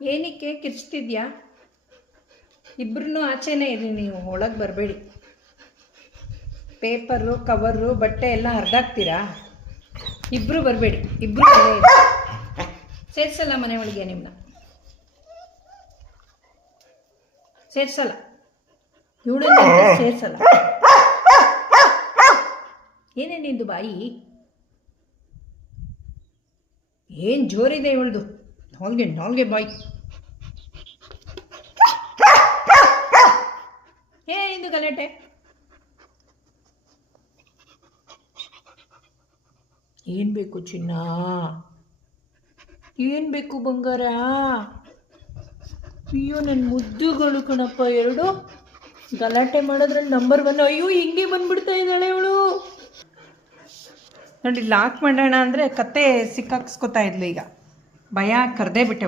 ಏನಕ್ಕೆ ಕಿರ್ಚ್ತಿದ್ಯಾ? ಇಬ್ರು ಆಚೆನೇ ಇರಿ, ನೀವು ಒಳಗೆ ಬರಬೇಡಿ. ಪೇಪರು ಕವರು ಬಟ್ಟೆ ಎಲ್ಲ ಹರಿದಾಕ್ತೀರಾ? ಇಬ್ಬರು ಬರಬೇಡಿ, ಇಬ್ಬರು ಸೇರ್ಸಲ್ಲ ಮನೆ ಒಳಗೆ, ನಿಮ್ಮನ್ನ ಸೇರ್ಸಲ್ಲ, ಇವಳನ್ನ ಸೇರ್ಸಲ್ಲ. ಏನೇ ನಿಂದು ಬಾಯಿ? ಏನು ಜೋರಿದೆ ಇವಳ್ದು, ನಾಲ್ಗೆ ಬಾಯಿ. ಏನಿದು ಗಲಾಟೆ? ಏನು ಬೇಕು ಚಿನ್ನ? ಏನು ಬೇಕು ಬಂಗಾರ? ಅಯ್ಯೋ ನನ್ನ ಮುದ್ದುಗಳು ಕಣಪ್ಪ ಎರಡು. ಗಲಾಟೆ ಮಾಡೋದ್ರಲ್ಲಿ ನಂಬರ್ 1. ಅಯ್ಯೋ ಹಿಂಗೆ ಬಂದ್ಬಿಡ್ತಾ ಇದ್ದಾಳೆ ಅವಳು ನೋಡಿ. ಲಾಕ್ ಮಾಡೋಣ ಅಂದರೆ ಕತ್ತೆ ಸಿಕ್ಕಾಕ್ಸ್ಕೊತಾ ಇದ್ಲು. ಈಗ ಭಯ ಕರೆದೇ ಬಿಟ್ಟೆ.